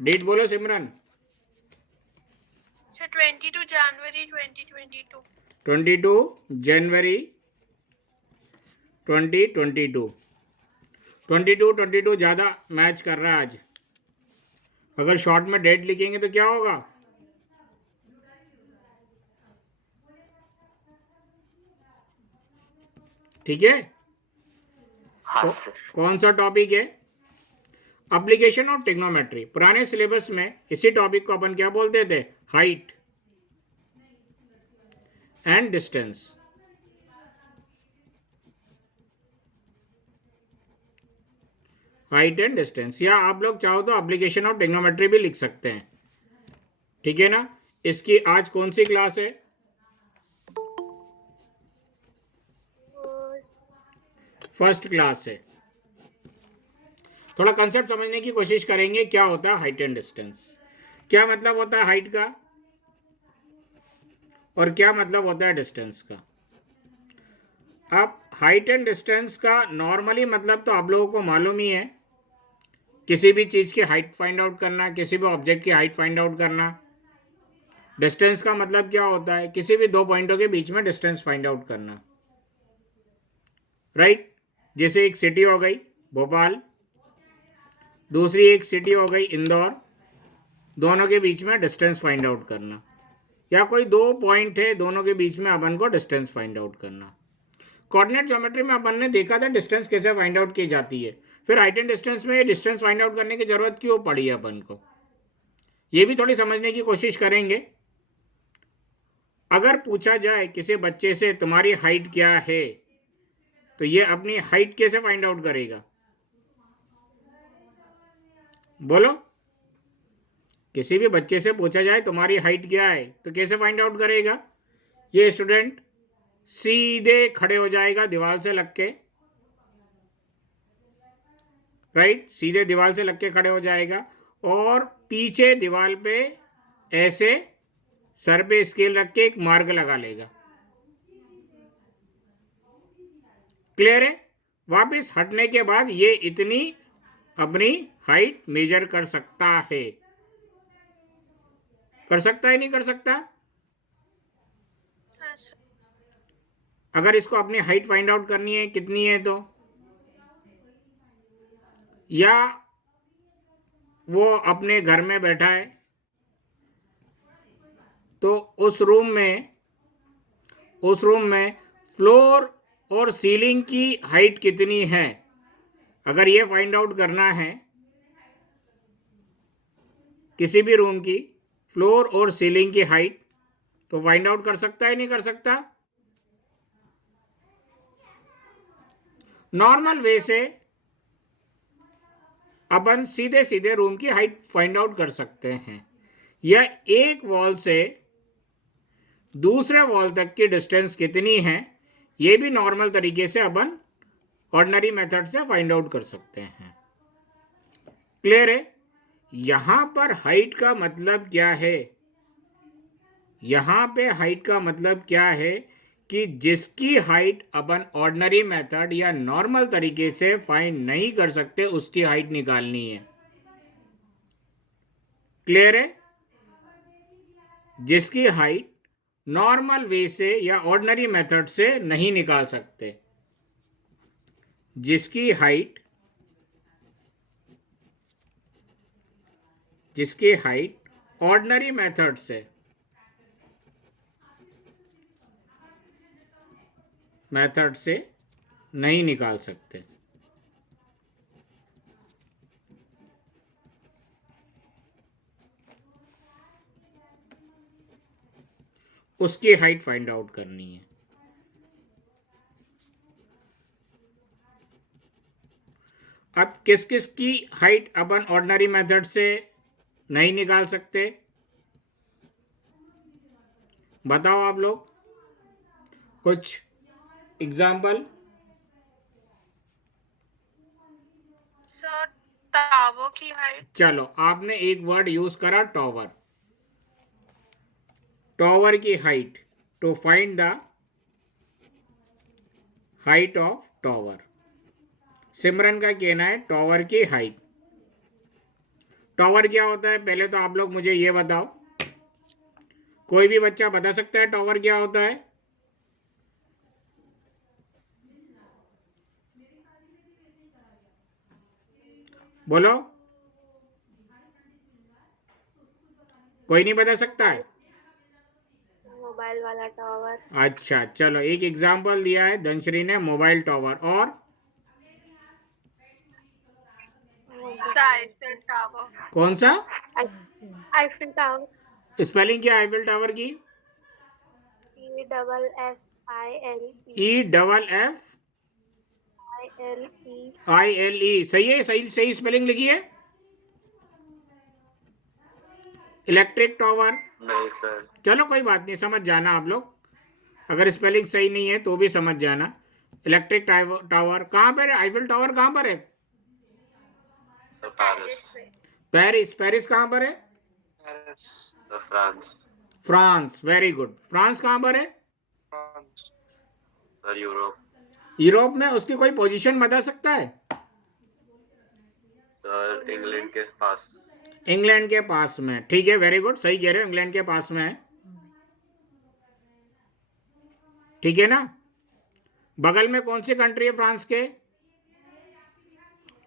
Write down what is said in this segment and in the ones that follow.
Date बोलो सिमरन। 22 जनवरी 2022। 22 जनवरी 2022। 22 ज़्यादा match कर रहा है आज। अगर शॉर्ट में डेट लिखेंगे तो क्या होगा? ठीक है। हाँ सर। कौन सा टॉपिक है? Application of टेक्नोमेट्री। पुराने सिलेबस में इसी टॉपिक को अपन क्या बोलते थे? Height and distance. Height and distance, या आप लोग चाहो तो एप्लीकेशन ऑफ टेक्नोमेट्री भी लिख सकते हैं। ठीक है ना। इसकी आज कौन सी क्लास है? फर्स्ट क्लास है। थोड़ा कंसेप्ट समझने की कोशिश करेंगे। क्या होता है हाइट एंड डिस्टेंस? क्या मतलब होता है हाइट का और क्या मतलब होता है डिस्टेंस का? अब हाइट एंड डिस्टेंस का नॉर्मली मतलब तो आप लोगों को मालूम ही है। किसी भी चीज़ की हाइट फाइंड आउट करना, किसी भी ऑब्जेक्ट की हाइट फाइंड आउट करना। डिस्टेंस का मतलब क्या होता है? किसी भी दो पॉइंटों के बीच में डिस्टेंस फाइंड आउट करना। राइट। जैसे एक सिटी हो गई भोपाल, दूसरी एक सिटी हो गई इंदौर, दोनों के बीच में डिस्टेंस फाइंड आउट करना। या कोई दो पॉइंट है, दोनों के बीच में अपन को डिस्टेंस फाइंड आउट करना। कोऑर्डिनेट ज्योमेट्री में अपन ने देखा था डिस्टेंस कैसे फाइंड आउट की जाती है। फिर हाइट एंड डिस्टेंस में डिस्टेंस फाइंड आउट करने की जरूरत क्यों पड़ी है अपन को, ये भी थोड़ी समझने की कोशिश करेंगे। अगर पूछा जाए किसी बच्चे से तुम्हारी हाइट क्या है, तो ये अपनी हाइट कैसे फाइंड आउट करेगा? बोलो। किसी भी बच्चे से पूछा जाए तुम्हारी हाइट क्या है, तो कैसे फाइंड आउट करेगा? ये स्टूडेंट सीधे खड़े हो जाएगा दीवार से लग के। राइट, सीधे दीवार से लग के खड़े हो जाएगा और पीछे दीवार पे ऐसे सर पे स्केल रख के एक मार्क लगा लेगा। क्लियर है? वापस हटने के बाद ये इतनी अपनी हाइट मेजर कर सकता है। कर सकता है नहीं कर सकता? हाँ सर। अगर इसको अपनी हाइट फाइंड आउट करनी है कितनी है तो, या वो अपने घर में बैठा है तो उस रूम में फ्लोर और सीलिंग की हाइट कितनी है, अगर ये फाइंड आउट करना है किसी भी रूम की फ्लोर और सीलिंग की हाइट, तो फाइंड आउट कर सकता है नहीं कर सकता? नॉर्मल वे से अपन सीधे सीधे रूम की हाइट फाइंड आउट कर सकते हैं, या एक वॉल से दूसरे वॉल तक की डिस्टेंस कितनी है, ये भी नॉर्मल तरीके से अपन ऑर्डिनरी मेथड से फाइंड आउट कर सकते हैं। क्लियर है? यहां पर हाइट का मतलब क्या है? यहां पे हाइट का मतलब क्या है कि जिसकी हाइट अपन ऑर्डिनरी मेथड या नॉर्मल तरीके से फाइंड नहीं कर सकते उसकी हाइट निकालनी है। क्लियर है? जिसकी हाइट नॉर्मल वे से या ऑर्डिनरी मेथड से नहीं निकाल सकते, जिसकी हाइट ऑर्डिनरी मेथड से नहीं निकाल सकते, उसकी हाइट फाइंड आउट करनी है। अब किस किस की हाइट अपन ऑर्डिनरी मेथड से नहीं निकाल सकते, बताओ आप लोग कुछ एग्जाम्पल। सर टावर की हाइट। चलो, आपने एक वर्ड यूज करा टॉवर। टॉवर की height, to find the height of tower. Simran का कहना है टॉवर की हाइट। टावर क्या होता है पहले तो आप लोग मुझे ये बताओ, कोई भी बच्चा बता सकता है टावर क्या होता है? बोलो, कोई नहीं बता सकता है? मोबाइल वाला टावर। अच्छा चलो, एक एग्जाम्पल दिया है धनश्री ने, मोबाइल टावर। और आईफिल टावर। कौन सा? Eiffel tower. स्पेलिंग क्या है आईफिल टावर की? EFFILE। EFFILE। सही है, सही सही स्पेलिंग लिखी है। इलेक्ट्रिक टावर, नहीं सर। चलो कोई बात नहीं, समझ जाना आप लोग, अगर स्पेलिंग सही नहीं है तो भी समझ जाना। इलेक्ट्रिक टावर कहाँ पर है? आईफिल टावर कहाँ पर है? Sir Paris. पेरिस। पेरिस कहाँ पर है? Sir France. France, very good. France कहाँ पर है? Sir Europe. यूरोप में। उसकी कोई पोजीशन बता सकता है? सर इंग्लैंड के पास। इंग्लैंड के पास में, ठीक है, वेरी गुड, सही कह रहे हो, इंग्लैंड के पास में है, ठीक है ना। बगल में कौन सी कंट्री है फ्रांस के?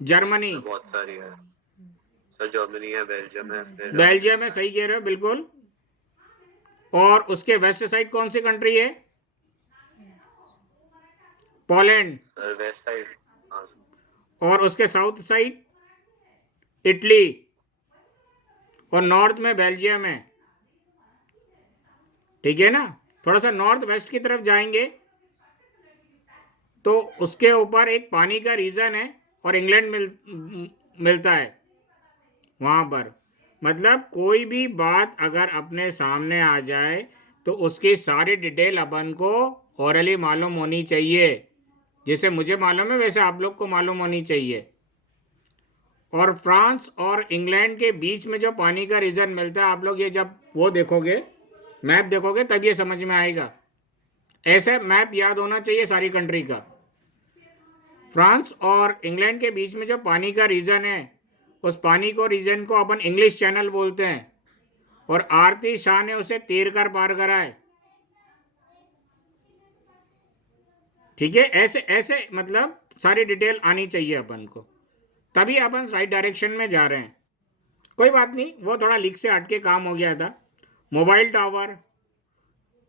जर्मनी। बहुत सारी है सर, जर्मनी है, बेल्जियम है, फिर बेल्जियम है, सही कह रहे हो बिल्कुल। और उसके वेस्ट साइड कौन सी कंट्री है? पोलैंड। Sir west side. हाँ और उसके साउथ साइड इटली। और नॉर्थ में बेल्जियम है, ठीक है ना। थोड़ा सा नॉर्थ वेस्ट की तरफ जाएंगे तो उसके ऊपर एक पानी का रीजन है और इंग्लैंड मिलता है वहां पर। मतलब कोई भी बात अगर अपने सामने आ जाए तो उसकी सारी डिटेल अपन को ओरली मालूम होनी चाहिए, जैसे मुझे मालूम है वैसे आप लोग को मालूम होनी चाहिए। और फ्रांस और इंग्लैंड के बीच में जो पानी का रीजन मिलता है, आप लोग ये जब वो देखोगे, मैप देखोगे, तब ये समझ में आएगा। ऐसे मैप याद होना चाहिए सारी कंट्री का। फ्रांस और इंग्लैंड के बीच में जो पानी का रीजन है, उस पानी को रीजन को अपन इंग्लिश चैनल बोलते हैं, और आरती शाह ने उसे तीर कर पार करा है, ठीक है। ऐसे ऐसे मतलब सारी डिटेल आनी चाहिए अपन को, तभी अपन राइट डायरेक्शन में जा रहे हैं। कोई बात नहीं, वो थोड़ा लीक से हटके काम हो गया था। मोबाइल टावर,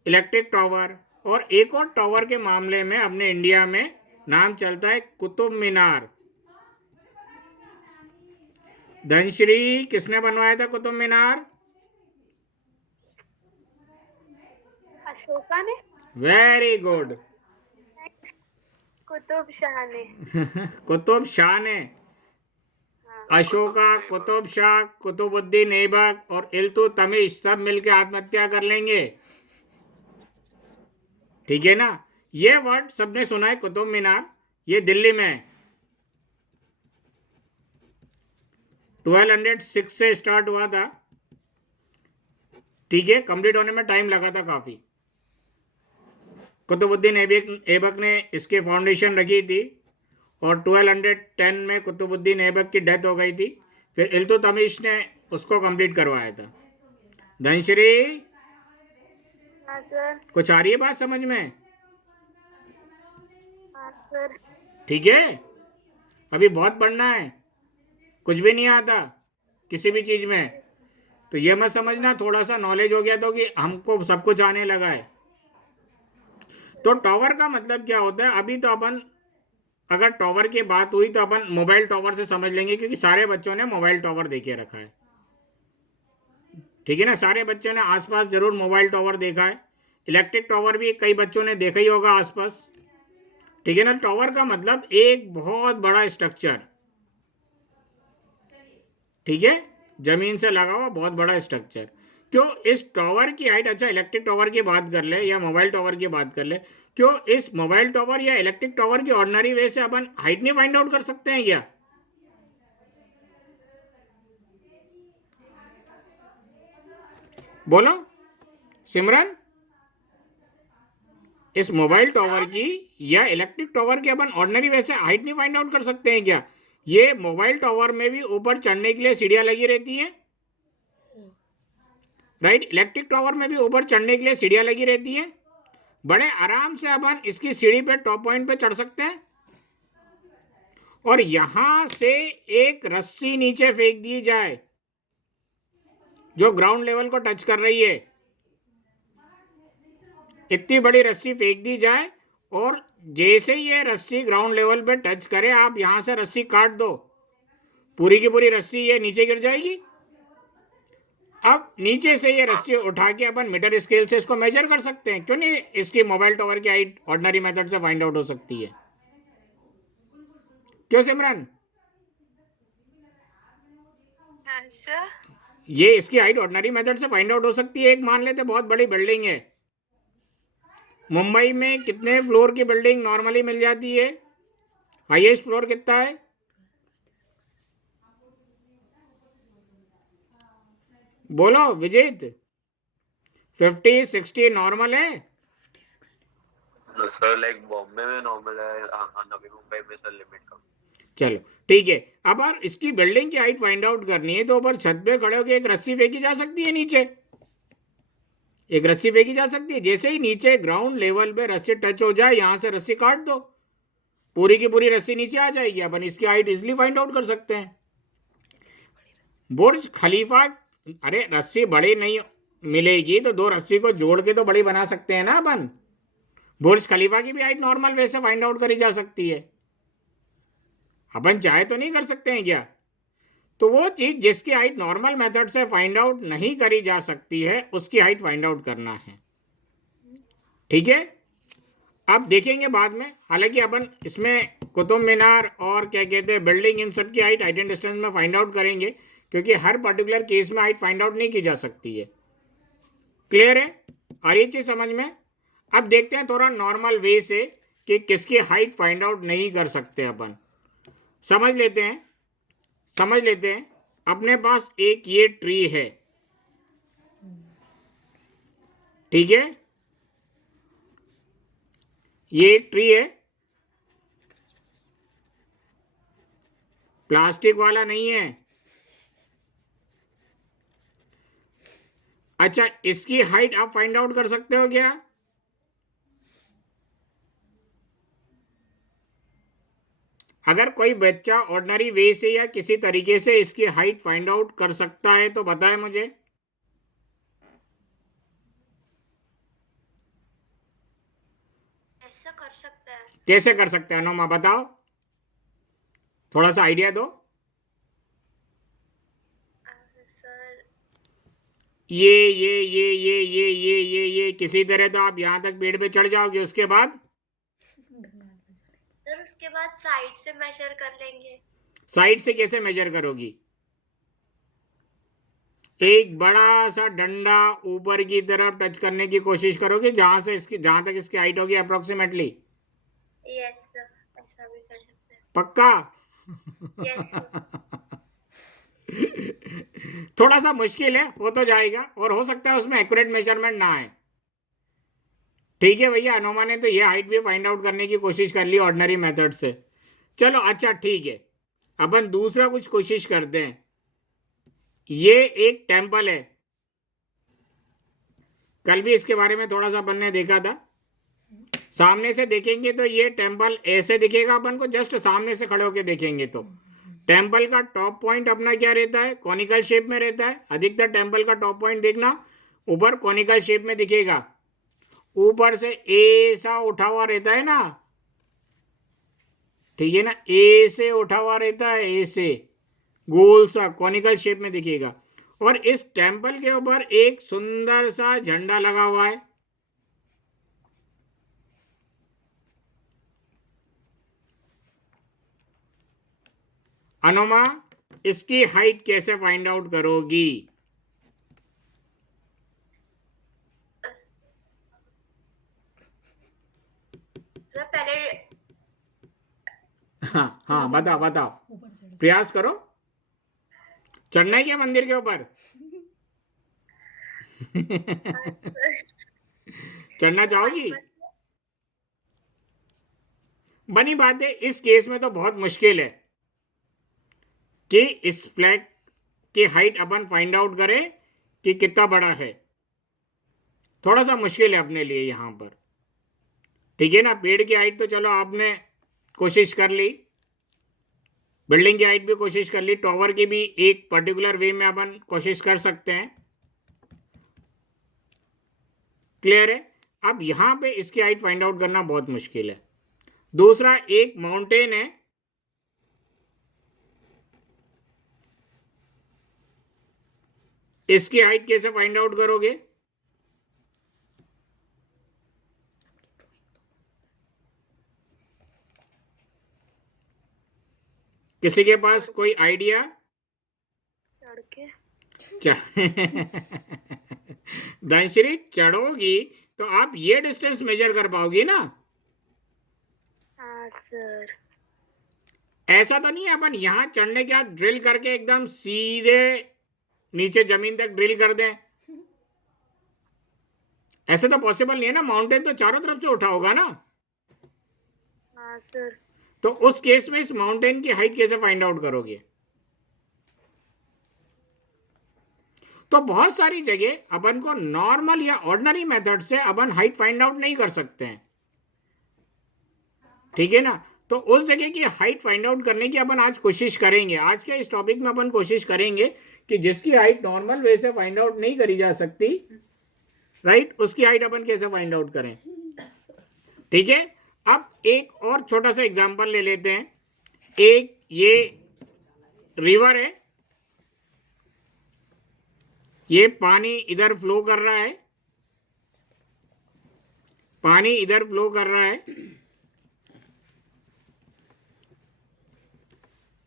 इलेक्ट्रिक टावर, और एक और टावर के मामले में अपने इंडिया में नाम चलता है कुतुब मीनार। धनश्री, किसने बनवाया था कुतुब मीनार? अशोका ने। Very good. कुतुब शाह ने। कुतुब शाह ने। अशोका, कुतुब शाह, कुतुबुद्दीन ऐबक और इल्तुतमिश सब मिलकर आत्महत्या कर लेंगे, ठीक है ना। ये वर्ड सबने सुना है, कुतुब मीनार, ये दिल्ली में है। 1206 से स्टार्ट हुआ था, ठीक है, कंप्लीट होने में टाइम लगा था काफी। कुतुबुद्दीन ऐबक ने इसकी फाउंडेशन रखी थी, और 1210 में कुतुबुद्दीन ऐबक की डेथ हो गई थी। फिर इल्तुतमिश ने उसको कंप्लीट करवाया था। धनश्री, हाँ सर। कुछ आ रही है बात समझ में? हाँ सर। ठीक है, अभी बहुत पढ़ना है, कुछ भी नहीं आता किसी भी चीज में, तो ये मत समझना थोड़ा सा नॉलेज हो गया तो कि हमको सब कुछ आने लगा है। तो टावर का मतलब क्या होता है? अभी तो अपन, अगर टावर की बात हुई तो अपन मोबाइल टावर से समझ लेंगे, क्योंकि सारे बच्चों ने मोबाइल टावर देखे रखा है, ठीक है ना। सारे बच्चों ने आसपास जरूर मोबाइल टावर देखा है। इलेक्ट्रिक टावर भी कई बच्चों ने देखा ही होगा आसपास, ठीक है ना। टावर का मतलब एक बहुत बड़ा स्ट्रक्चर, ठीक है, जमीन से लगा हुआ बहुत बड़ा स्ट्रक्चर। क्यों इस टावर की हाइट, अच्छा इलेक्ट्रिक टावर की बात कर ले या मोबाइल टावर की बात कर ले, क्यों इस मोबाइल टावर या इलेक्ट्रिक टावर की ऑर्डिनरी वे से अपन हाइट नहीं फाइंड आउट कर सकते हैं क्या? बोलो सिमरन, इस मोबाइल टावर की या इलेक्ट्रिक टावर की अपन ऑर्डिनरी वे से हाइट नहीं फाइंड आउट कर सकते हैं क्या? ये मोबाइल टावर में भी ऊपर चढ़ने के लिए सीढ़ियां लगी रहती हैं, राइट। इलेक्ट्रिक टावर में भी ऊपर चढ़ने के लिए सीढ़ियां लगी रहती हैं। बड़े आराम से अपन इसकी सीढ़ी पे टॉप पॉइंट पे चढ़ सकते हैं और यहां से एक रस्सी नीचे फेंक दी जाए जो ग्राउंड लेवल को टच कर रही है। इतनी बड़ी रस्सी फेंक दी जाए और जैसे ये रस्सी ग्राउंड लेवल पे टच करे, आप यहां से रस्सी काट दो, पूरी की पूरी रस्सी ये नीचे गिर जाएगी। अब नीचे से ये रस्सी उठा के अपन मीटर स्केल से इसको मेजर कर सकते हैं। क्यों नहीं इसकी मोबाइल टावर की हाइट ऑर्डिनरी मेथड से फाइंड आउट हो सकती है? क्यों सिमरन? हाँ सर। ये इसकी हाइट ऑर्डिनरी मेथड से फाइंड आउट हो सकती है। एक मान लेते बहुत बड़ी बिल्डिंग है, मुंबई में कितने फ्लोर की बिल्डिंग नॉर्मली मिल जाती है? हाईएस्ट फ्लोर कितना है? बोलो विजित। 50-60 नॉर्मल है? सर लाइक बॉम्बे में नॉर्मल है, नवी मुंबई में सर लिमिट कम। चलो ठीक है। अब और इसकी बिल्डिंग की हाइट फाइंड आउट करनी है तो ऊपर छत पे खड़े होकर एक रस्सी फेंकी जा सकती है नीचे, एक रस्सी फेंकी जा सकती है। जैसे ही नीचे ग्राउंड लेवल पे रस्सी टच हो जाए, यहां से रस्सी काट दो, पूरी की पूरी रस्सी नीचे आ जाएगी। अपन इसकी हाइट इजिली फाइंड आउट कर सकते हैं। बुर्ज खलीफा, अरे रस्सी बड़ी नहीं मिलेगी तो दो रस्सी को जोड़ के तो बड़ी बना सकते हैं ना अपन। बुर्ज खलीफा की भी हाइट नॉर्मल वे से फाइंड आउट करी जा सकती है। अपन चाहे तो नहीं कर सकते हैं क्या? तो वो चीज जिसकी हाइट नॉर्मल मेथड से फाइंड आउट नहीं करी जा सकती है, उसकी हाइट फाइंड आउट करना है। ठीक है, अब देखेंगे बाद में। हालांकि अपन इसमें कुतुब मीनार और क्या कहते हैं बिल्डिंग, इन सब की हाइट हाइट एंड डिस्टेंस में फाइंड आउट करेंगे, क्योंकि हर पर्टिकुलर केस में हाइट फाइंड आउट नहीं की जा सकती है। क्लियर है? और ये चीज समझ में। अब देखते हैं थोड़ा नॉर्मल वे से कि किसकी हाइट फाइंड आउट नहीं कर सकते अपन। समझ लेते हैं, समझ लेते हैं। अपने पास एक ये ट्री है, ठीक है, ये एक ट्री है, प्लास्टिक वाला नहीं है। अच्छा, इसकी हाइट आप फाइंड आउट कर सकते हो क्या? अगर कोई बच्चा ऑर्डिनरी वे से या किसी तरीके से इसकी हाइट फाइंड आउट कर सकता है तो बताए मुझे। ऐसा कर सकता है कैसे कर सकते हैं अनुमा, बताओ, थोड़ा सा आइडिया दो। सर। ये किसी तरह तो आप यहां तक पेड़ पे चढ़ जाओगे। उसके बाद सर उसके बाद साइड से मेजर कर लेंगे। साइड से कैसे मेजर करोगी? एक बड़ा सा डंडा ऊपर की तरफ टच करने की कोशिश करोगे, जहां तक इसकी हाइट होगी अप्रोक्सीमेटली। यस सर, ऐसा भी कर सकते हैं। पक्का? Yes sir. थोड़ा सा मुश्किल है, हो तो जाएगा, और हो सकता है उसमें एक्यूरेट मेजरमेंट ना आए। ठीक है भैया, अनुमा ने तो ये हाइट भी फाइंड आउट करने की कोशिश कर ली ऑर्डिनरी मेथड से। चलो अच्छा ठीक है, अपन दूसरा कुछ कोशिश करते हैं। ये एक टेम्पल है, कल भी इसके बारे में थोड़ा सा अपन ने देखा था। सामने से देखेंगे तो ये टेम्पल ऐसे दिखेगा अपन को, जस्ट सामने से खड़े होकर देखेंगे तो। टेम्पल का टॉप पॉइंट अपना क्या रहता है? कॉनिकल शेप में रहता है। अधिकतर टेम्पल का टॉप पॉइंट देखना ऊपर कॉनिकल शेप में दिखेगा, ऊपर से ऐसा उठा हुआ रहता है ना, ठीक है ना, ऐसे उठा हुआ रहता है, ऐसे गोल सा कॉनिकल शेप में दिखेगा। और इस टेम्पल के ऊपर एक सुंदर सा झंडा लगा हुआ है। अनुमा, इसकी हाइट कैसे फाइंड आउट करोगी? सर पहले हाँ हाँ, बताओ बताओ, प्रयास करो। चढ़ना है क्या मंदिर के ऊपर? चढ़ना चाहोगी? बनी बात है, इस केस में तो बहुत मुश्किल है। कि इस फ्लैग की हाइट अपन फाइंड आउट करें कि कितना बड़ा है। थोड़ा सा मुश्किल है अपने लिए यहां पर, ठीक है ना। पेड़ की हाइट तो चलो आपने कोशिश कर ली, बिल्डिंग की हाइट भी कोशिश कर ली, टॉवर की भी एक पर्टिकुलर वे में अपन कोशिश कर सकते हैं। क्लियर है। अब यहां पे इसकी हाइट फाइंड आउट करना बहुत मुश्किल है। दूसरा, एक माउंटेन है, इसकी हाइट कैसे फाइंड आउट करोगे? किसी के पास कोई आइडिया? चढ़ के। धनश्री, चढ़ोगी तो आप ये डिस्टेंस मेजर कर पाओगी ना। हाँ सर। ऐसा तो नहीं है अपन यहां चढ़ने के बाद ड्रिल करके एकदम सीधे नीचे जमीन तक ड्रिल कर दें। ऐसे तो पॉसिबल नहीं है ना, माउंटेन तो चारों तरफ से उठा होगा ना। हाँ सर। तो उस केस में इस माउंटेन की हाइट कैसे फाइंड आउट करोगे? तो बहुत सारी जगह अपन को नॉर्मल या ऑर्डिनरी मेथड से अपन हाइट फाइंड आउट नहीं कर सकते हैं, ठीक है ना। तो उस जगह की हाइट फाइंड आउट करने की अपन आज कोशिश करेंगे। आज के इस टॉपिक में अपन कोशिश करेंगे कि जिसकी हाइट नॉर्मल वे से फाइंड आउट नहीं करी जा सकती, राइट, उसकी हाइट अपन कैसे फाइंड आउट करें, ठीक है। अब एक और छोटा सा एग्जांपल ले लेते हैं। एक ये रिवर है, ये पानी इधर फ्लो कर रहा है, पानी इधर फ्लो कर रहा है,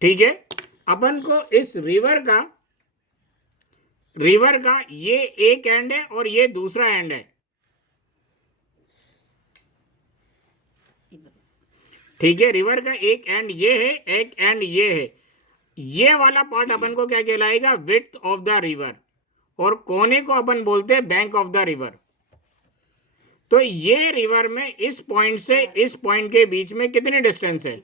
ठीक है। अपन को इस रिवर का ये एक एंड है और ये दूसरा एंड है, ठीक है। रिवर का एक एंड ये है, एक एंड ये है। ये वाला पार्ट अपन को क्या कहलाएगा? विड्थ ऑफ द रिवर, और कोने को अपन बोलते हैं बैंक ऑफ द रिवर। तो ये रिवर में इस पॉइंट से इस पॉइंट के बीच में कितनी डिस्टेंस है?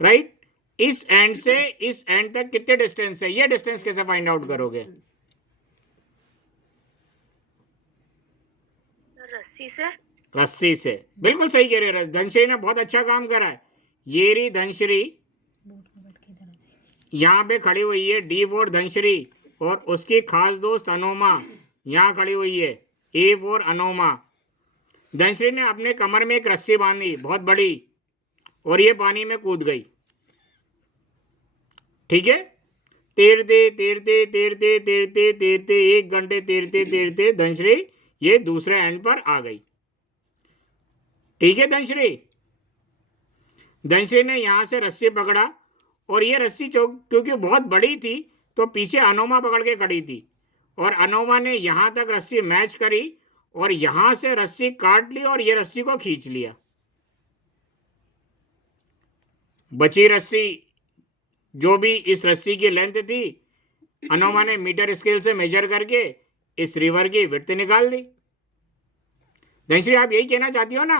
राइट, इस एंड से इस एंड तक कितने डिस्टेंस है? ये डिस्टेंस कैसे फाइंड आउट करोगे? रस्सी से। रस्सी से, बिल्कुल सही कह रहे हो। धनश्री ने बहुत अच्छा काम करा है। ये रही धनश्री, यहाँ पे खड़ी हुई है डी फॉर धनश्री, और उसकी खास दोस्त अनोमा यहाँ खड़ी हुई है, ए फॉर अनोमा। धनश्री ने अपने कमर में एक रस्सी बांधी बहुत बड़ी, और ये पानी में कूद गई, ठीक है। तैरते तैरते तैरते तैरते तैरते 1 घंटे तैरते तैरते धनश्री ये दूसरे एंड पर आ गई, ठीक है। धनश्री ने यहां से रस्सी पकड़ा, और ये रस्सी क्योंकि बहुत बड़ी थी तो पीछे अनोमा पकड़ के खड़ी थी, और अनोमा ने यहां तक रस्सी मैच करी और यहां से रस्सी काट ली और ये रस्सी को खींच लिया। बची रस्सी, जो भी इस रस्सी की लेंथ थी, अनोमा ने मीटर स्केल से मेजर करके इस रिवर की विड्थ निकाल दी। धनश्री, आप यही कहना चाहती हो ना?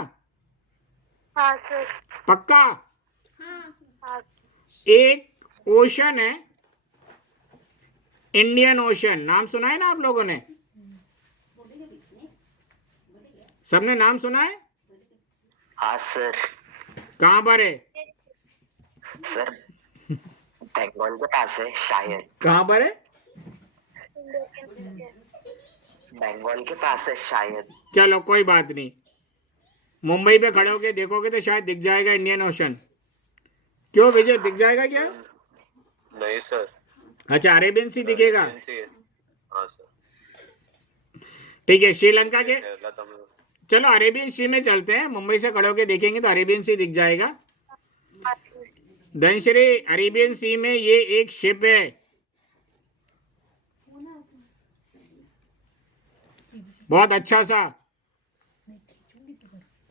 हाँ सर। पक्का? हाँ। एक ओशन है, इंडियन ओशन, नाम सुना है ना आप लोगों ने? सबने नाम सुना है? हाँ सर। कहां पर है? सर बंगाल के पास है शायद। कहां पर है? बंगाल के पास है शायद। चलो कोई बात नहीं, मुंबई पे खड़े होके देखोगे तो शायद दिख जाएगा इंडियन ओशन। क्यों विजय, दिख जाएगा क्या? नहीं सर। अच्छा, अरेबियन सी दिखेगा, हाँ सर। ठीक है। श्रीलंका के, केरला तमिल। चलो अरेबियन सी में चलते हैं, मुंबई से खड़े होके देखेंगे तो अरेबियन सी दिख जाएगा। धनश्री, अरेबियन सी में ये एक शिप है, बहुत अच्छा सा,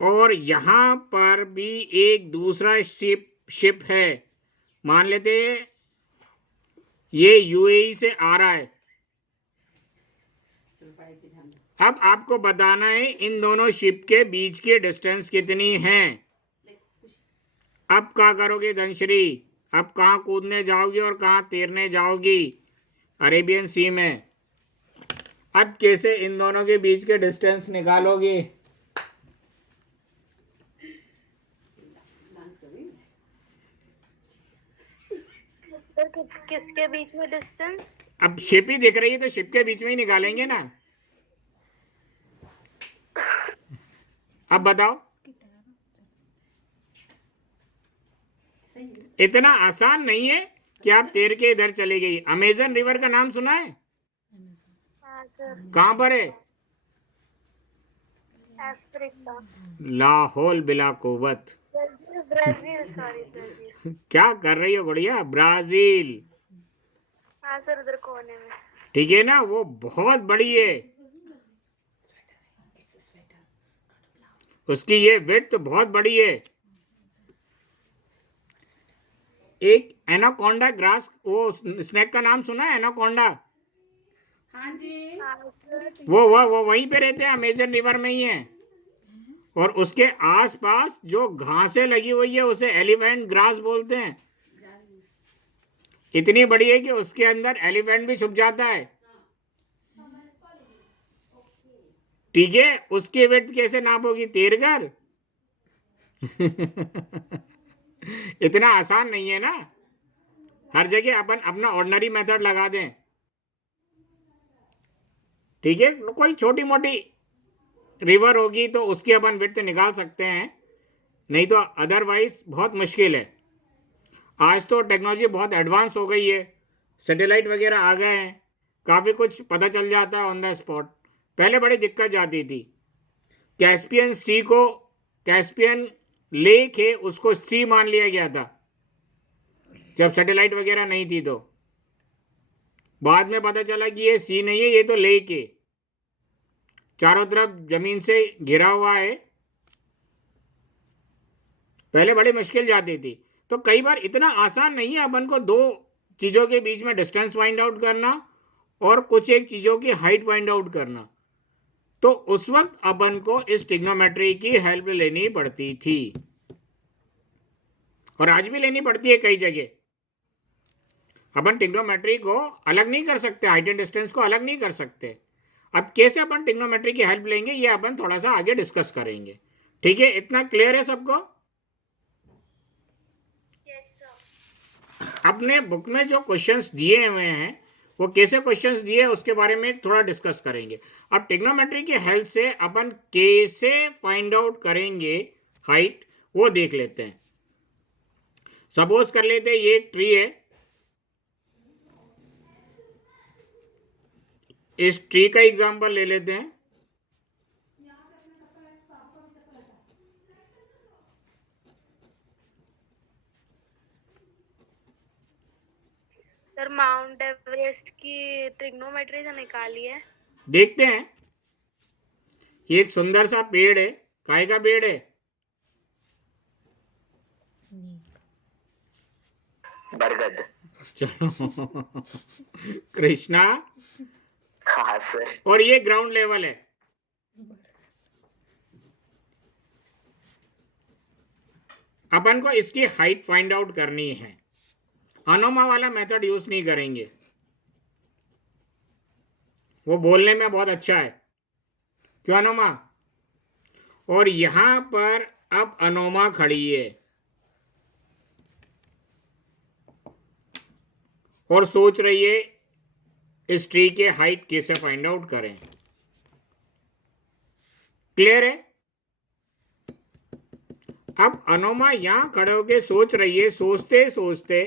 और यहां पर भी एक दूसरा शिप है, मान लेते हैं ये यूएई से आ रहा है। अब आपको बताना है इन दोनों शिप के बीच की डिस्टेंस कितनी है। अब क्या करोगे धनश्री? अब कहाँ कूदने जाओगी और कहाँ तैरने जाओगी अरेबियन सी में? अब कैसे इन दोनों के बीच के डिस्टेंस निकालोगे? सर किसके बीच में डिस्टेंस? अब शिप ही दिख रही है तो शिप के बीच में ही निकालेंगे ना। अब बताओ, इतना आसान नहीं है कि आप तैर के इधर चले गई। अमेजन रिवर का नाम सुना है? हाँ सर। कहाँ पर है? अफ्रीका। लाहौल बिला कुव्वत। Brazil sorry Brazil. क्या कर रही हो गुड़िया? ब्राजील। हाँ सर उधर कोने में। ठीक है ना, वो बहुत बड़ी है, उसकी ये विड्थ बहुत बड़ी है। एक एनाकोंडा ग्रास, वो स्नेक का नाम सुना है? एनाकोंडा। हाँ जी। हाँ सर। वो वहीं पे रहते हैं, अमेजन रिवर में ही है। और उसके आसपास जो घासें लगी हुई है उसे एलिफेंट ग्रास बोलते हैं। इतनी बड़ी है कि उसके अंदर एलिफेंट भी छुप जाता है। ठीक है, उसकी विड्थ कैसे नापोगी? तैर कर? इतना आसान नहीं है ना। हर जगह अपन अपना ऑर्डिनरी मेथड लगा दें। ठीक है, कोई छोटी मोटी रिवर होगी तो उसकी अपन विड्थ निकाल सकते हैं, नहीं तो अदरवाइज बहुत मुश्किल है। आज तो टेक्नोलॉजी बहुत एडवांस हो गई है, सैटेलाइट वगैरह आ गए हैं, काफ़ी कुछ पता चल जाता है ऑन द स्पॉट। पहले बड़ी दिक्कत जाती थी। कैस्पियन सी को, कैस्पियन लेक है उसको सी मान लिया गया था जब सैटेलाइट वगैरह नहीं थी। तो बाद में पता चला कि ये सी नहीं है, ये तो लेक है, चारों तरफ जमीन से घिरा हुआ है। पहले बड़ी मुश्किल जाती थी। तो कई बार इतना आसान नहीं है अपन को दो चीज़ों के बीच में डिस्टेंस फाइंड आउट करना और कुछ एक चीज़ों की हाइट फाइंड आउट करना। तो उस वक्त अपन को इस ट्रिग्नोमेट्री की हेल्प लेनी पड़ती थी, और आज भी लेनी पड़ती है कई जगह। अपन ट्रिग्नोमेट्री को अलग नहीं कर सकते, हाइट एंड डिस्टेंस को अलग नहीं कर सकते। अब कैसे अपन ट्रिग्नोमेट्री की हेल्प लेंगे ये अपन थोड़ा सा आगे डिस्कस करेंगे। ठीक है, इतना क्लियर है सबको? Yes sir. अपने बुक में जो क्वेश्चंस दिए हुए हैं वो कैसे क्वेश्चंस दिए हैं उसके बारे में थोड़ा डिस्कस करेंगे। अब ट्रिग्नोमेट्री की हेल्प से अपन कैसे फाइंड आउट करेंगे हाइट, वो देख लेते हैं। सपोज कर लेते हैं ये एक ट्री है, इस ट्री का एग्जांपल ले लेते हैं। सर माउंट एवरेस्ट की ट्रिग्नोमेट्री से निकाली है। देखते हैं, ये एक सुंदर सा पेड़ है, काय का पेड़ है? बरगद। चलो कृष्णा। हाँ सर। और ये ग्राउंड लेवल है। अपन को इसकी हाइट फाइंड आउट करनी है। अनोमा वाला मेथड यूज नहीं करेंगे, वो बोलने में बहुत अच्छा है। क्यों अनोमा? और यहां पर अब अनोमा खड़ी है और सोच रही है इस ट्री के हाइट कैसे फाइंड आउट करें। क्लियर है? अब अनोमा यहां खड़े होके सोच रही है। सोचते सोचते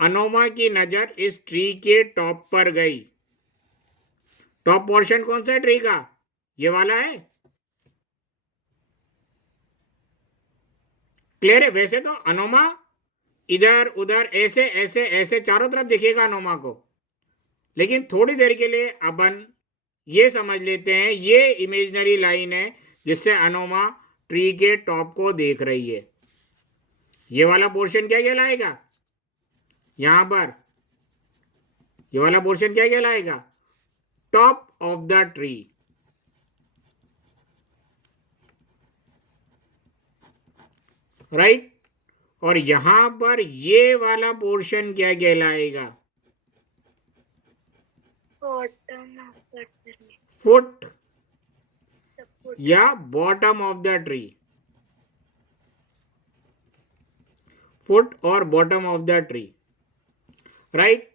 अनोमा की नजर इस ट्री के टॉप पर गई। टॉप पोर्शन कौन सा है ट्री का? ये वाला है। क्लियर है? वैसे तो अनोमा इधर उधर ऐसे ऐसे ऐसे चारों तरफ दिखेगा अनोमा को, लेकिन थोड़ी देर के लिए अपन ये समझ लेते हैं ये इमेजिनरी लाइन है जिससे अनोमा ट्री के टॉप को देख रही है। ये वाला पोर्शन क्या कहलाएगा? यहां पर ये वाला पोर्शन क्या कहलाएगा? Top of the tree. Right? और यहां पर ये वाला पोर्शन क्या कहलाएगा? Bottom of the tree. Foot the foot. या bottom of the tree, foot और bottom of the tree, right.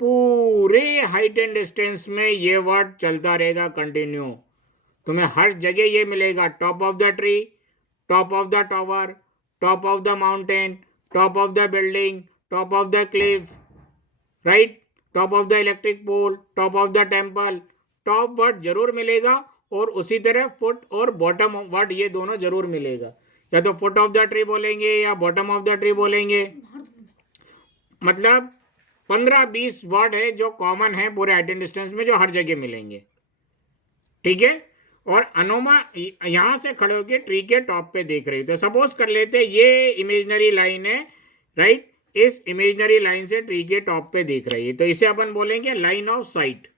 पूरे हाइट एंड डिस्टेंस में ये वर्ड चलता रहेगा कंटिन्यू। तुम्हें हर जगह ये मिलेगा, top of the tree, top of the tower, top of the mountain, top of the building, top of the cliff, right, top of the electric pole, top of the temple. Top word जरूर मिलेगा और उसी तरह foot और bottom word ये दोनों जरूर मिलेगा। या तो फुट ऑफ द ट्री बोलेंगे या बॉटम ऑफ द ट्री बोलेंगे। मतलब 15-20 वर्ड है जो कॉमन है पूरे हाइट एंड डिस्टेंस में, जो हर जगह मिलेंगे, ठीक है। और अनोमा यहां से खड़े होकर ट्री के टॉप पे देख रही, तो सपोज कर लेते ये इमेजिनरी लाइन है, राइट। इस इमेजिनरी लाइन से ट्री के टॉप पे देख रही है, तो इसे अपन बोलेंगे लाइन ऑफ साइट।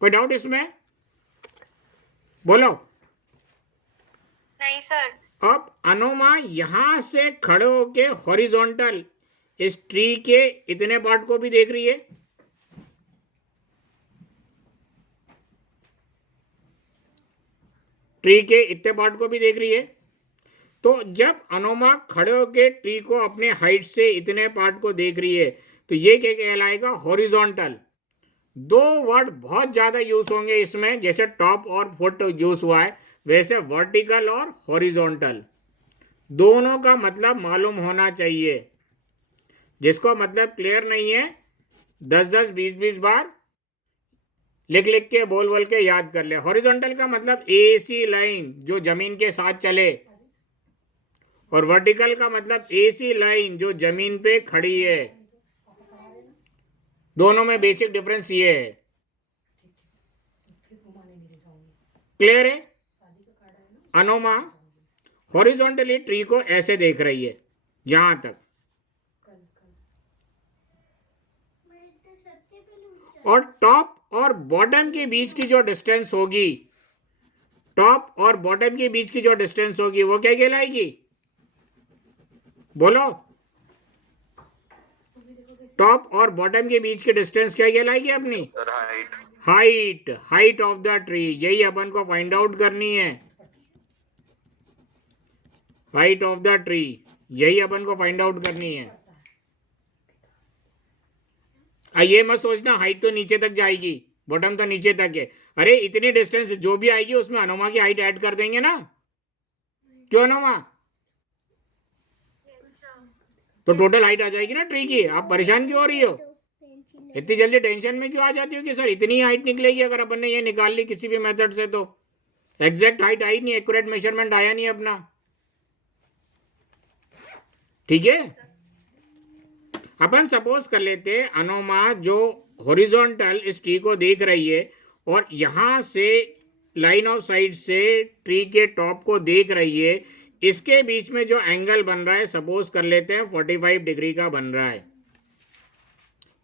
कोई डाउट इसमें? बोलो। नहीं सर। अब अनोमा यहां से खड़े होके हॉरिजॉन्टल इस ट्री के इतने पार्ट को भी देख रही है, ट्री के इतने पार्ट को भी देख रही है। तो जब अनोमा खड़े होके ट्री को अपने हाइट से इतने पार्ट को देख रही है, तो ये क्या कहलाएगा? हॉरिजॉन्टल। दो वर्ड बहुत ज्यादा यूज होंगे इसमें, जैसे टॉप और फुट यूज हुआ है, वैसे वर्टिकल और हॉरिजॉन्टल दोनों का मतलब मालूम होना चाहिए। जिसको मतलब क्लियर नहीं है 10-10, 20-20 बार लिख लिख के बोल बोल के याद कर ले। हॉरिजॉन्टल का मतलब ऐसी लाइन जो जमीन के साथ चले, और वर्टिकल का मतलब ऐसी लाइन जो जमीन पे खड़ी है। दोनों में बेसिक डिफरेंस ये है। क्लियर है? अनोमा हॉरिजॉन्टली ट्री को ऐसे देख रही है यहां तक, और टॉप और बॉटम के बीच की जो डिस्टेंस होगी, टॉप और बॉटम के बीच की जो डिस्टेंस होगी वो क्या कहलाएगी? बोलो। टॉप और बॉटम के बीच की डिस्टेंस क्या कहलाएगी अपनी? Height. Height, height of the tree. यही अपन को फाइंड आउट करनी है, हाइट ऑफ द ट्री, यही अपन को फाइंड आउट करनी है। ये मत सोचना हाइट तो नीचे तक जाएगी, बॉटम तो नीचे तक है। अरे इतनी डिस्टेंस जो भी आएगी उसमें अनोमा की हाइट ऐड कर देंगे ना, क्यों अनोमा? तो टोटल हाइट आ जाएगी ना ट्री की। आप परेशान क्यों हो रही हो? इतनी जल्दी टेंशन में क्यों आ जाती हो कि सर इतनी हाइट निकलेगी? अगर अपन ने ये निकाल ली किसी भी मेथड से तो एग्जैक्ट हाइट आई नहीं, एक्यूरेट मेजरमेंट आया नहीं अपना, ठीक है। अपन सपोज कर लेते हैं अनोमा जो हॉरिजॉन्टल इस ट्री को देख रही है और यहां से लाइन ऑफ साइट से ट्री के टॉप को देख रही है, इसके बीच में जो एंगल बन रहा है सपोज कर लेते हैं 45 डिग्री का बन रहा है।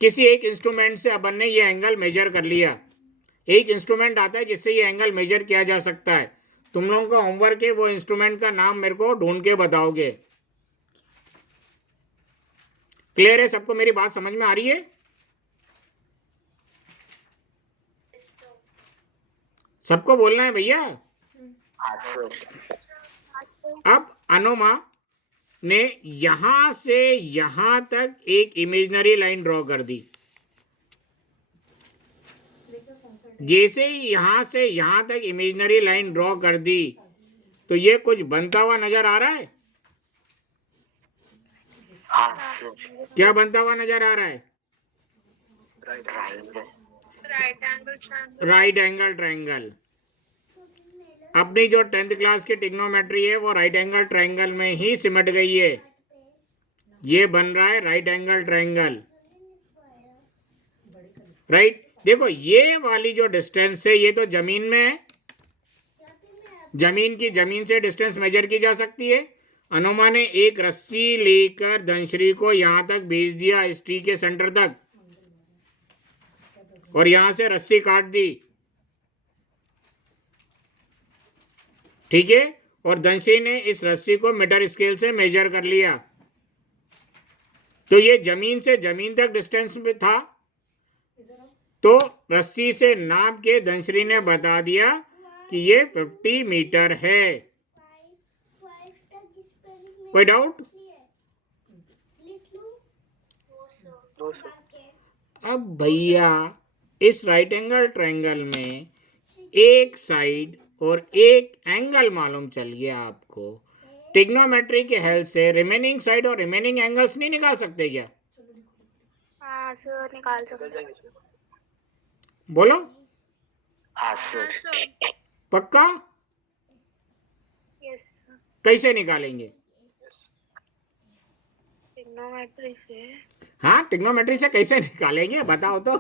किसी एक इंस्ट्रूमेंट से अपन ने ये एंगल मेजर कर लिया। एक इंस्ट्रूमेंट आता है जिससे ये एंगल मेजर किया जा सकता है। तुम लोगों का होमवर्क है वो इंस्ट्रूमेंट का नाम मेरे को ढूंढ के बताओगे। क्लियर है? सबको मेरी बात समझ में आ रही है? सबको बोलना है भैया। हाँ सर। अब अनोमा ने यहां से यहां तक एक इमेजिनरी लाइन ड्रॉ कर दी। जैसे ही यहां से यहां तक इमेजिनरी लाइन ड्रॉ कर दी, तो ये कुछ बनता हुआ नजर आ रहा है? हाँ सर। क्या बनता हुआ नजर आ रहा है? Right angle triangle. Right angle triangle. अपनी जो 10th क्लास की ट्रिग्नोमेट्री है वो राइट एंगल ट्रायंगल में ही सिमट गई है। ये बन रहा है राइट एंगल ट्रायंगल, राइट। देखो ये वाली जो डिस्टेंस है ये तो जमीन में है, जमीन से डिस्टेंस मेजर की जा सकती है। अनोमा ने एक रस्सी लेकर धनश्री को यहां तक भेज दिया, इस ट्री के सेंटर तक, और यहां से रस्सी काट दी। ठीक है, और धनश्री ने इस रस्सी को मीटर स्केल से मेजर कर लिया। तो ये जमीन से जमीन तक डिस्टेंस में था, तो रस्सी से नाप के धनश्री ने बता दिया कि ये 50 मीटर है। कोई डाउट? No sir. अब भैया इस राइट एंगल ट्रायंगल में एक साइड और एक एंगल मालूम चल गया आपको, ट्रिग्नोमेट्री के हेल्प से रिमेनिंग साइड और रिमेनिंग एंगल्स नहीं निकाल सकते क्या? हाँ सर, निकाल सकते हैं। बोलो, हाँ सर। पक्का? यस सर, कैसे निकालेंगे? ट्रिग्नोमेट्री से। हाँ, ट्रिग्नोमेट्री से कैसे निकालेंगे बताओ तो।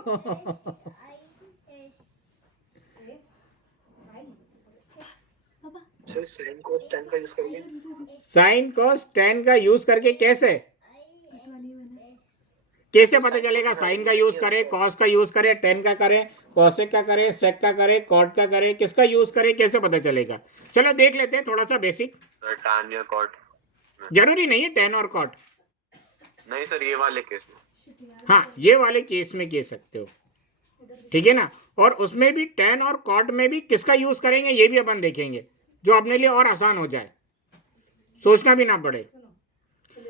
सर साइन cos tan का यूज करेंगे। साइन cos tan का यूज करके कैसे कैसे पता चलेगा? साइन का यूज करे, कॉस का यूज करे, टेन का करे, कॉसेक का करे, सेक का करे, कॉट का करे, किसका यूज करे, कैसे पता चलेगा? चलो देख लेते हैं थोड़ा सा बेसिक। सर tan या cot? जरूरी नहीं है टेन और कॉट। नहीं सर, ये वाले केस में। हाँ, ये वाले केस में कह सकते हो, ठीक है ना। और उसमें भी टेन और कॉट में भी किसका यूज करेंगे ये भी अपन देखेंगे, जो अपने लिए और आसान हो जाए, सोचना भी ना पड़े।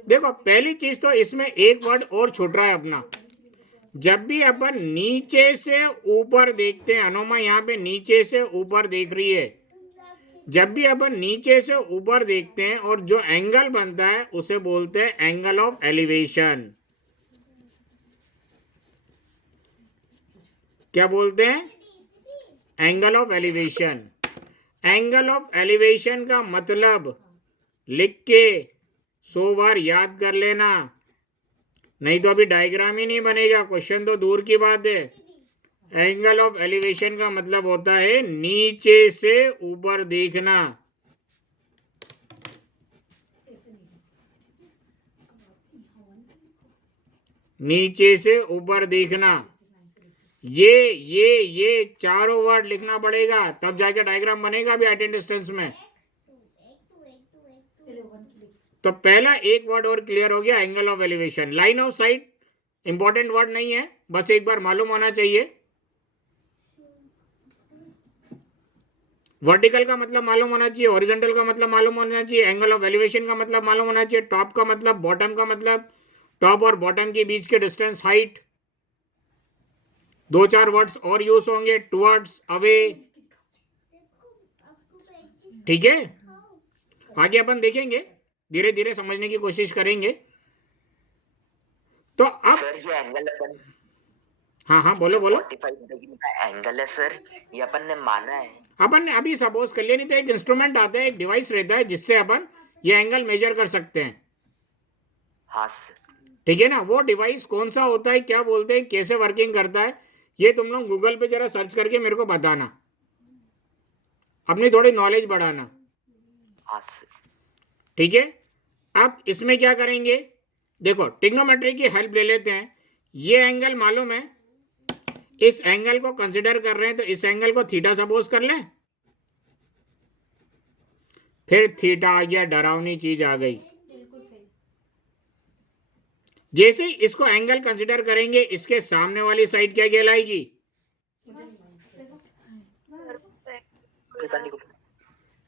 देखो, पहली चीज तो इसमें एक वर्ड और छूट रहा है अपना। जब भी अपन नीचे से ऊपर देखते हैं, अनुमा यहाँ पे नीचे से ऊपर देख रही है, जब भी अपन नीचे से ऊपर देखते हैं और जो एंगल बनता है उसे बोलते हैं एंगल ऑफ एलिवेशन। क्या बोलते हैं? Angle of elevation. Angle of elevation का मतलब लिख के 100 बार याद कर लेना, नहीं तो अभी डायग्राम ही नहीं बनेगा, क्वेश्चन तो दूर की बात है। एंगल ऑफ एलिवेशन का मतलब होता है नीचे से ऊपर देखना। नीचे से ऊपर देखना, ये चारों वर्ड लिखना पड़ेगा, तब जाके डायग्राम बनेगा भी एट डिस्टेंस में। तो पहला एक वर्ड और क्लियर हो गया, angle of elevation. Line of site important word नहीं है, बस एक बार मालूम होना चाहिए। वर्टिकल का मतलब मालूम होना चाहिए, हॉरिजॉन्टल का मतलब मालूम होना चाहिए, एंगल ऑफ एलिवेशन का मतलब मालूम होना चाहिए, टॉप का मतलब, बॉटम का मतलब, टॉप और बॉटम के बीच के डिस्टेंस, हाइट। 2-4 वर्ड्स और यूज होंगे, टुवर्ड्स, अवे, ठीक है। आगे अपन देखेंगे, धीरे धीरे समझने की कोशिश करेंगे। तो अब सर ये एंगल अपन हाँ बोलो 45 डिग्री का एंगल है सर, ये अपन ने माना है। अपन ने अभी सपोज कर लिया, नहीं तो एक इंस्ट्रूमेंट आता है, एक डिवाइस रहता है जिससे अपन ये एंगल मेजर कर सकते हैं, हाँ सर। ठीक है ना। वो डिवाइस कौन सा होता है, क्या बोलते हैं, कैसे वर्किंग करता है, ये तुम लोग गूगल पे जरा सर्च करके मेरे को बताना, अपनी थोड़ी नॉलेज बढ़ाना, हाँ सर। ठीक है। अब इसमें क्या करेंगे, देखो ट्रिग्नोमेट्री की हेल्प ले लेते हैं। ये एंगल मालूम है, इस एंगल को कंसिडर कर रहे हैं, तो इस एंगल को थीटा सपोज कर लें। फिर थीटा आ गया, डरावनी चीज आ गई। जैसे ही इसको एंगल कंसिडर करेंगे, इसके सामने वाली साइड क्या कहलाएगी?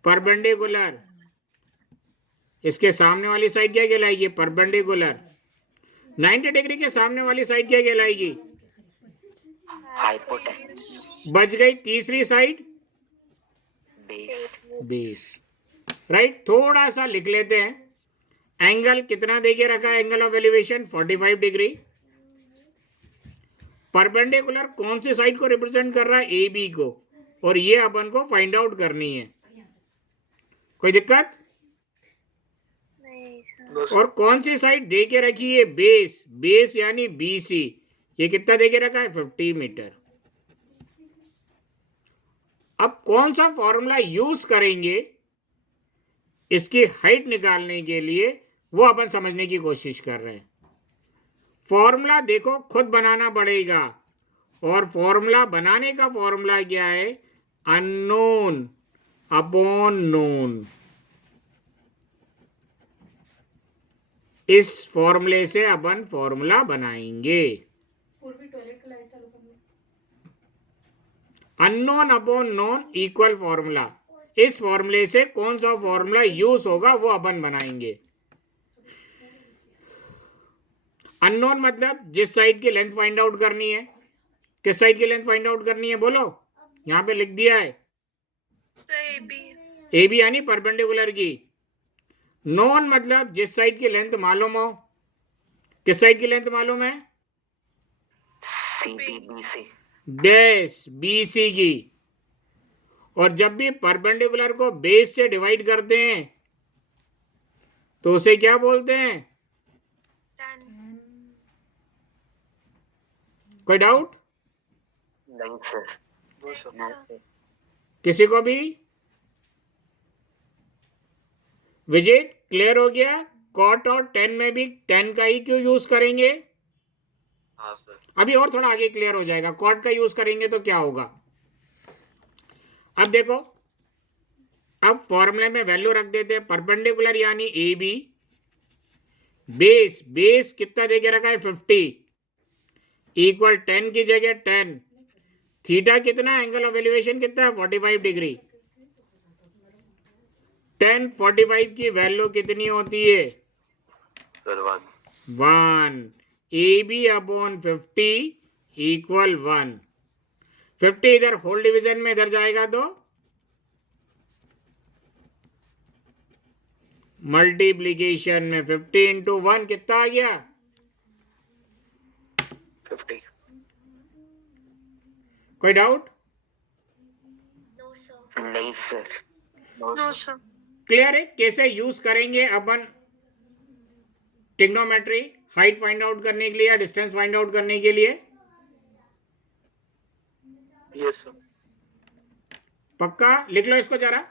परपेंडिकुलर। इसके सामने वाली साइड क्या कहलाएगी? परपेंडिकुलर। 90 डिग्री के सामने वाली साइड क्या कहलाएगी? हाइपोटेन्यूस। बच गई तीसरी साइड, बेस। Base, right. थोड़ा सा लिख लेते हैं, एंगल कितना देके रखा है, angle of elevation 45 degree. Perpendicular कौन सी साइड को रिप्रेजेंट कर रहा है? ए बी को, और ये अपन को फाइंड आउट करनी है। कोई दिक्कत? नहीं सर। और कौन सी साइड दे के रखी है? बेस। बेस यानी BC, ये कितना दे के रखा है? 50 मीटर। अब कौन सा फॉर्मूला यूज करेंगे इसकी हाइट निकालने के लिए, वो अपन समझने की कोशिश कर रहे हैं। फॉर्मूला देखो खुद बनाना पड़ेगा, और फॉर्मूला बनाने का फॉर्मूला क्या है? Unknown upon known. इस फॉर्मूले से अपन फॉर्मूला बनाएंगे। Unknown upon known equal formula. इस फॉर्मूले से कौन सा फॉर्मूला यूज होगा वो अपन बनाएंगे। अननोन मतलब जिस साइड की लेंथ फाइंड आउट करनी है। किस साइड की लेंथ फाइंड आउट करनी है बोलो, यहां पे लिख दिया है ए बी यानी परपेंडिकुलर की। नोन मतलब जिस साइड की लेंथ मालूम हो। किस साइड की लेंथ मालूम है? CBBC। डैश BC की। और जब भी परपेंडिकुलर को बेस से डिवाइड करते हैं तो उसे क्या बोलते हैं? कोई डाउट? नहीं सर। किसी को भी? विजित क्लियर हो गया? कॉट और टेन में भी टेन का ही क्यों यूज करेंगे? हाँ सर। अभी और थोड़ा आगे क्लियर हो जाएगा। कॉट का यूज करेंगे तो क्या होगा। अब देखो, अब फॉर्मूले में वैल्यू रख देते हैं। परपेंडिकुलर यानी ए बी, बेस बेस कितना देके रखा है 50 इक्वल 10 की जगह 10। थीटा कितना, एंगल ऑफ एलिवेशन कितना है 45 डिग्री। 10 45 की वैल्यू कितनी होती है? Sir 1। A B upon 50 equal 1। 50 इधर होल डिवीजन में इधर जाएगा तो मल्टीप्लीकेशन में 50 इंटू 1 कितना आ गया? 50। कोई डाउट? No sir. नहीं सर। No sir. क्लियर है कैसे यूज करेंगे अपन ट्रिग्नोमेट्री हाइट फाइंड आउट करने के लिए या डिस्टेंस फाइंड आउट करने के लिए? Yes sir. पक्का लिख लो इसको जरा।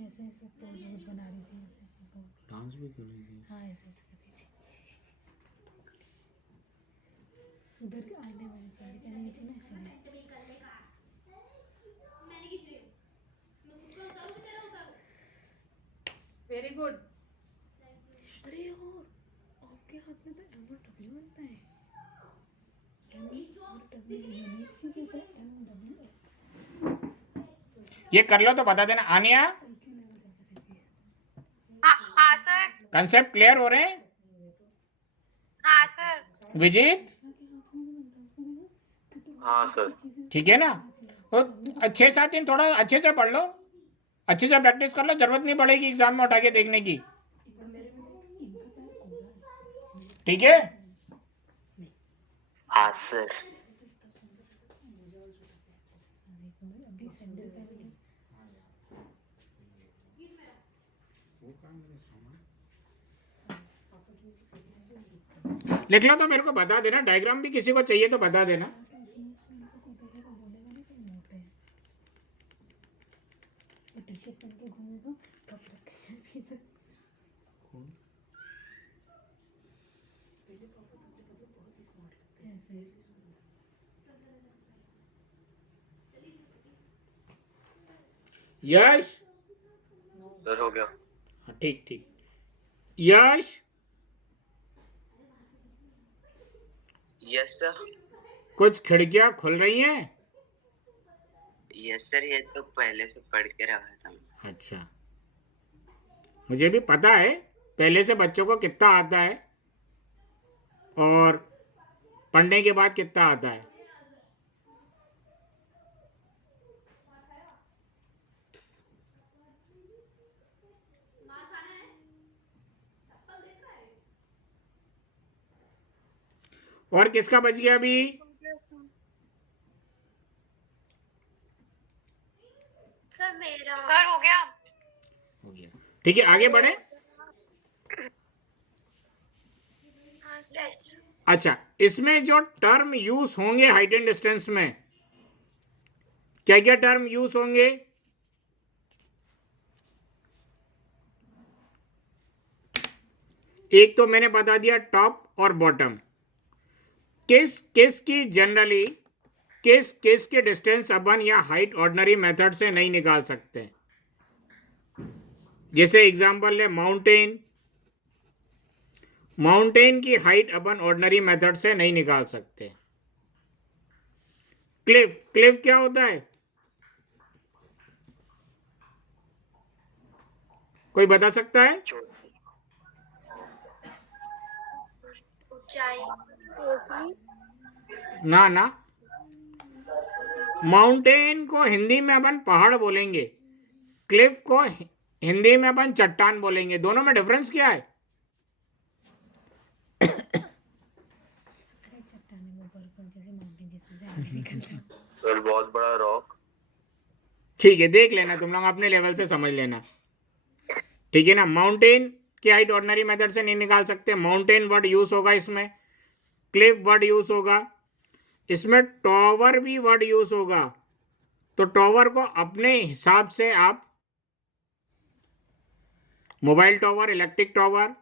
ऐसे ऐसे पोज बना रही थी, ऐसे डांस भी कर रही थी। हाँ ऐसे ऐसे कर रही थी। उधर के आईने में साड़ी पहनी हुई थी ना, इसलिए। Very good. अरे और आपके हाथ में तो MW बनता है। ये कर लो तो बता देना। आनिया हाँ सर। कंसेप्ट क्लियर हो रहे हैं? हाँ सर। विजित हाँ सर। ठीक है ना? और 6-7 दिन थोड़ा अच्छे से पढ़ लो, अच्छे से प्रैक्टिस कर लो। जरूरत नहीं पड़ेगी एग्जाम में उठा के देखने की। ठीक है? हाँ सर। लिख लो तो मेरे को बता देना। डायग्राम भी किसी को चाहिए तो बता देना। टी-शर्ट पहन के घूमे तो कब तक कैसे यश सर हो गया। हाँ, ठीक ठीक। यश यस सर। कुछ खिड़कियां खुल रही हैं? यस सर, ये तो पहले से पढ़ के रहा था। अच्छा, मुझे भी पता है पहले से बच्चों को कितना आता है और पढ़ने के बाद कितना आता है। और किसका बच गया अभी? सर मेरा सर हो गया। हो गया। ठीक है, आगे बढ़े। हाँ सर। अच्छा, इसमें जो टर्म यूज होंगे हाइट एंड डिस्टेंस में, क्या क्या टर्म यूज होंगे? एक तो मैंने बता दिया टॉप और बॉटम। किस की जनरली किस के डिस्टेंस अपन या हाइट ऑर्डिनरी मेथड से नहीं निकाल सकते। जैसे एग्जांपल है माउंटेन की हाइट अपन ऑर्डिनरी मेथड से नहीं निकाल सकते। क्लिफ क्या होता है? कोई बता सकता है? ऊंचाई। ना माउंटेन को हिंदी में अपन पहाड़ बोलेंगे, क्लिफ को हिंदी में अपन चट्टान बोलेंगे। दोनों में डिफरेंस क्या है? सर बहुत बड़ा रॉक। ठीक है, देख लेना, तुम लोग अपने लेवल से समझ लेना, ठीक है ना। माउंटेन की हाइट ऑर्डिनरी मेथड से नहीं निकाल सकते, माउंटेन वर्ड यूज होगा इसमें, क्लिफ वर्ड यूज होगा, इसमें टॉवर भी वर्ड यूज होगा। तो टॉवर को अपने हिसाब से आप मोबाइल टॉवर, इलेक्ट्रिक टॉवर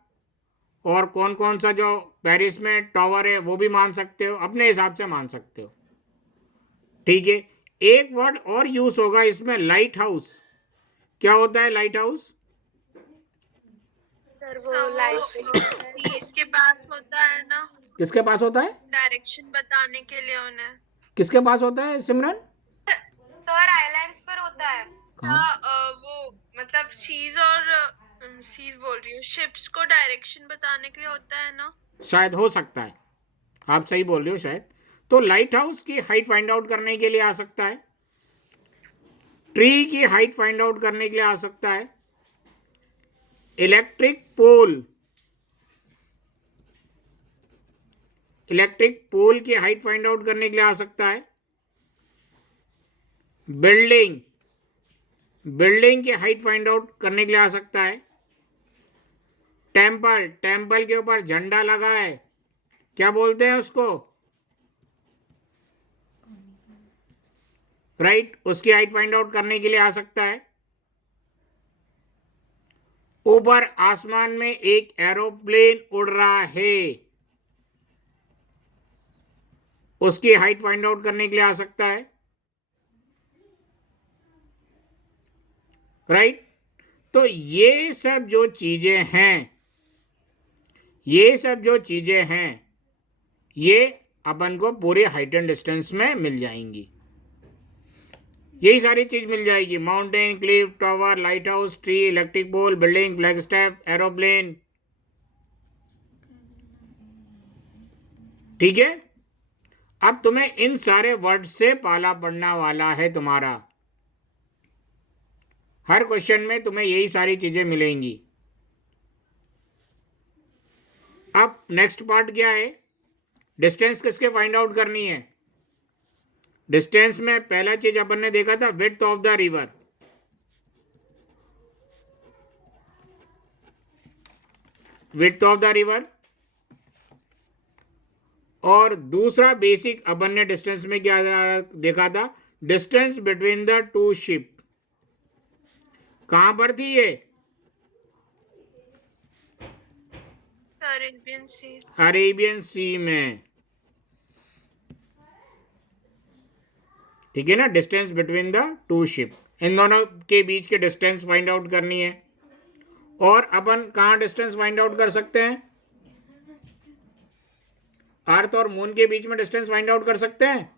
और कौन कौन सा जो पेरिस में टॉवर है वो भी मान सकते हो, अपने हिसाब से मान सकते हो, ठीक है। एक वर्ड और यूज होगा इसमें, लाइट हाउस। क्या होता है लाइट हाउस? सर वो लाइट सीज के पास होता है ना, किसके पास होता है? डायरेक्शन बताने के लिए उन्हें। किसके पास होता है सिमरन? सर आइलैंड्स पर होता है। वो मतलब सीज बोल रही हूँ, शिप्स को डायरेक्शन बताने के लिए होता है ना। शायद, हो सकता है, आप सही बोल रहे हो शायद। तो लाइट हाउस की हाइट फाइंड आउट करने के लिए आ सकता है, ट्री की हाइट फाइंड आउट करने के लिए आ सकता है, इलेक्ट्रिक पोल की हाइट फाइंड आउट करने के लिए आ सकता है, बिल्डिंग की हाइट फाइंड आउट करने के लिए आ सकता है, टेम्पल के ऊपर झंडा लगा है, क्या बोलते हैं उसको? राइट, उसकी हाइट फाइंड आउट करने के लिए आ सकता है। ऊपर आसमान में एक एरोप्लेन उड़ रहा है, उसकी हाइट फाइंड आउट करने के लिए आ सकता है, राइट। तो ये सब जो चीजें हैं ये अपन को पूरे हाइट एंड डिस्टेंस में मिल जाएंगी। यही सारी चीज मिल जाएगी, mountain, cliff, tower, lighthouse, tree, electric pole, building, flag step, aeroplane, ठीक है। अब तुम्हें इन सारे वर्ड से पाला पड़ना वाला है तुम्हारा, हर क्वेश्चन में तुम्हें यही सारी चीजें मिलेंगी। अब नेक्स्ट पार्ट क्या है? डिस्टेंस किसके फाइंड आउट करनी है? डिस्टेंस में पहला चीज अपन ने देखा था, width of the river. Width of the river. और दूसरा बेसिक अपन ने डिस्टेंस में क्या देखा था? Distance between the two ship. कहां पर थी ये? अरेबियन सी में, ठीक है ना। Distance between the two ship, इन दोनों के बीच के डिस्टेंस फाइंड आउट करनी है। और अपन कहां डिस्टेंस फाइंड आउट कर सकते हैं? अर्थ और मून के बीच में डिस्टेंस फाइंड आउट कर सकते हैं।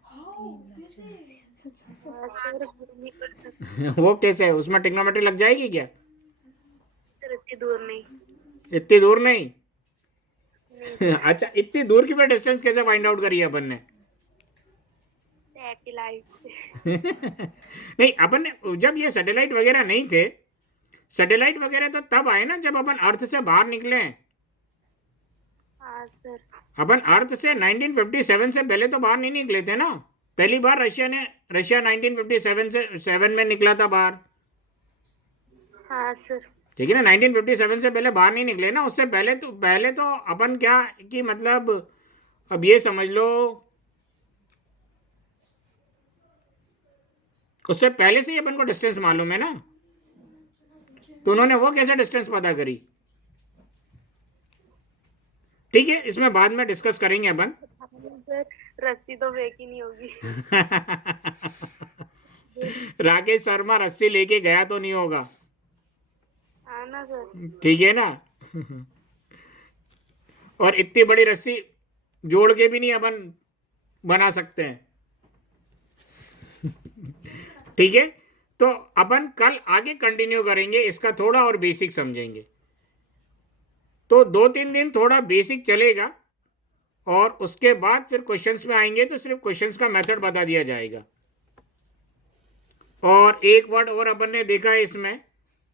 वो कैसे है? उसमें ट्रिग्नोमेट्री लग जाएगी क्या? इतनी दूर नहीं अच्छा, इतनी दूर की डिस्टेंस कैसे फाइंड आउट करी है अपन ने? नहीं, अपन ने जब ये सैटेलाइट वगैरह नहीं थे, सैटेलाइट वगैरह तो तब आए ना जब अपन अर्थ से बाहर निकले। अपन अर्थ से 1957 से पहले तो बाहर नहीं निकले थे ना। पहली बार रशिया 1957 में निकला था बाहर। हाँ सर। ठीक है ना, 1957 से पहले बाहर नहीं निकले ना। उससे पहले तो अपन क्या कि मतलब, अब ये समझ लो, उससे पहले से ही अपन को डिस्टेंस मालूम है ना। तो उन्होंने वो कैसे डिस्टेंस पता करी? ठीक है, इसमें बाद में डिस्कस करेंगे अपन। सर रस्सी तो फेंक ही नहीं होगी। राकेश शर्मा रस्सी लेके गया तो नहीं होगा, हाँ ना सर। ठीक है ना। और इतनी बड़ी रस्सी जोड़ के भी नहीं अपन बना सकते हैं, ठीक है। तो अपन कल आगे कंटिन्यू करेंगे, इसका थोड़ा और बेसिक समझेंगे। तो 2-3 दिन थोड़ा बेसिक चलेगा और उसके बाद फिर क्वेश्चंस में आएंगे तो सिर्फ क्वेश्चंस का मेथड बता दिया जाएगा। और एक वर्ड और अपन ने देखा है इसमें,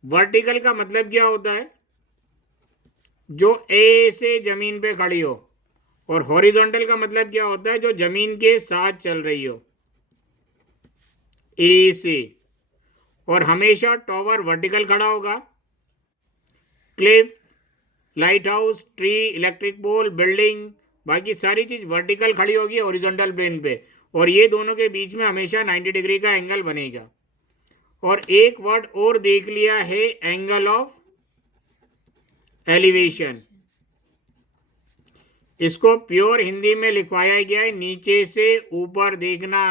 वर्टिकल का मतलब क्या होता है, जो ए से जमीन पे खड़ी हो, और हॉरिजॉन्टल का मतलब क्या होता है, जो जमीन के साथ चल रही हो, ए से। और हमेशा टॉवर वर्टिकल खड़ा होगा, cliff, lighthouse, tree, electric pole, building, बाकी सारी चीज वर्टिकल खड़ी होगी हॉरिजॉन्टल प्लेन पे, और ये दोनों के बीच में हमेशा 90 डिग्री का एंगल बनेगा। और एक वर्ड और देख लिया है, एंगल ऑफ एलिवेशन। इसको प्योर हिंदी में लिखवाया गया है, नीचे से ऊपर देखना।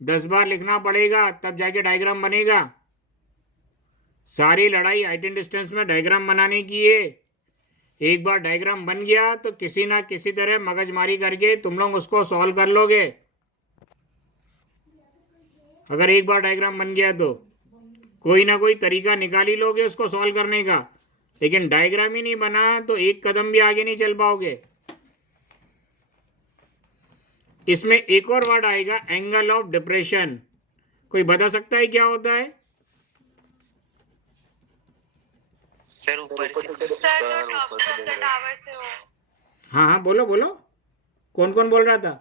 10 बार लिखना पड़ेगा तब जाके डायग्राम बनेगा। सारी लड़ाई हाइट एंड डिस्टेंस में डायग्राम बनाने की है। एक बार डायग्राम बन गया तो किसी ना किसी तरह मगजमारी करके तुम लोग उसको सॉल्व कर लोगे। अगर एक बार डायग्राम बन गया तो कोई ना कोई तरीका निकाल ही लोगे उसको सॉल्व करने का, लेकिन डायग्राम ही नहीं बना तो एक कदम भी आगे नहीं चल पाओगे। इसमें एक और वर्ड आएगा, एंगल ऑफ डिप्रेशन। कोई बता सकता है क्या होता है? सर ऊपर से सर जो टॉप से टावर से हो। हाँ हाँ बोलो बोलो, कौन कौन बोल रहा था?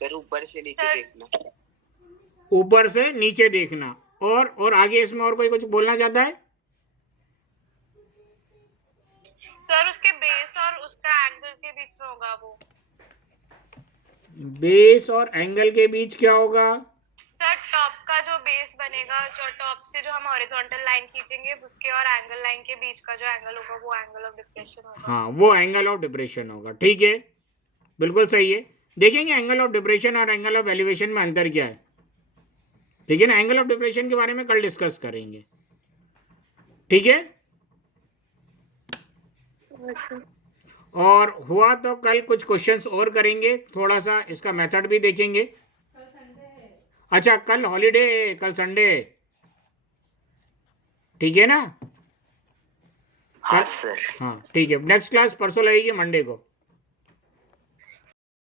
सर ऊपर से नीचे देखना। ऊपर से नीचे देखना। और आगे इसमें और कोई कुछ बोलना चाहता है? सर उसके बेस और उसका एंगल के बीच में होगा वो। बेस और एंगल के बीच क्या होगा? सर टॉप का जो बेस बनेगा, जो टॉप से जो हम हॉरिजॉन्टल लाइन खींचेंगे उसके और एंगल लाइन के बीच का जो एंगल होगा वो एंगल ऑफ डिप्रेशन होगा। हाँ, वो एंगल ऑफ डिप्रेशन होगा, ठीक है, बिल्कुल सही है। देखेंगे एंगल ऑफ डिप्रेशन और एंगल ऑफ एलिवेशन में अंतर क्या है, ठीक है ना। एंगल ऑफ डिप्रेशन के बारे में कल डिस्कस करेंगे, ठीक है। और हुआ तो कल कुछ क्वेश्चंस और करेंगे, थोड़ा सा इसका मेथड भी देखेंगे। अच्छा, कल हॉलीडे, कल संडे, ठीक है ना। हाँ सर। हाँ ठीक है, नेक्स्ट क्लास परसों लगेगी मंडे को।